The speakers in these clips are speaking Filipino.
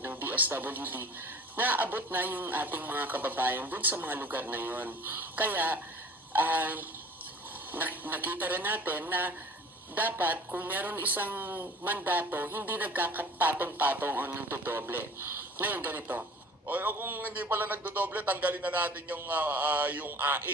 ng DSWD, naabot na yung ating mga kababayan dun sa mga lugar na yon. Kaya, ah, nakita rin natin na dapat kung meron isang mandato, hindi nagkakapatong-patong o nagdodoble. Ngayon, ganito. O kung hindi pala nagdodoble, tanggalin na natin yung AH,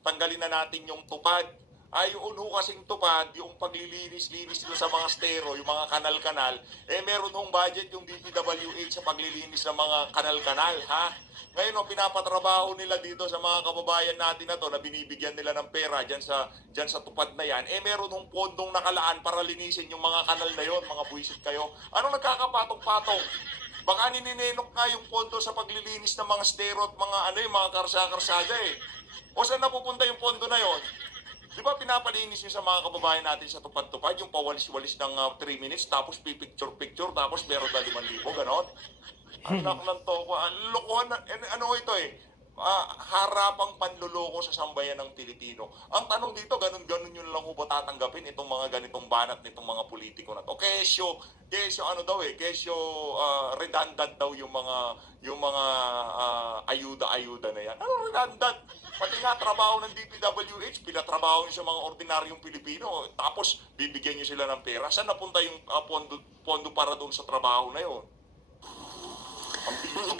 tanggalin na natin yung tupad. Yung ho kasing tupad, yung paglilinis-linis doon sa mga stero, yung mga kanal-kanal, meron hong budget yung DPWH sa paglilinis ng mga kanal-kanal, ha? Ngayon, pinapatrabaho nila dito sa mga kababayan natin na to na binibigyan nila ng pera dyan sa tupad na yan, meron hong pondong nakalaan para linisin yung mga kanal na yon, mga buwisit kayo. Anong nagkakapatong-patong? Baka nininenok nga yung pondo sa paglilinis ng mga stero at mga yung mga karsa-karsada eh. O saan napupunta yung pondo na yon? Di ba pinapalinis nyo sa mga kababayan natin sa tupad-tupad, yung pawalis-walis ng 3 minutes, tapos pipicture-picture, tapos meron na 5,000, ganon? Anak ng toko, lokohan na, ano ito harapang panluloko sa sambayan ng Pilipino. Ang tanong dito, ganun-ganun yun lang ho ba tatanggapin itong mga ganitong banat nitong mga politiko na to? Kesyo ano daw kesyo redundant daw yung mga ayuda-ayuda na yan. Ano redundant? Pati nga trabaho ng DPWH, pinatrabaho nyo sa mga ordinaryong Pilipino, tapos bibigyan nyo sila ng pera. Saan napunta yung pondo para doon sa trabaho na yun? Ang Yung iba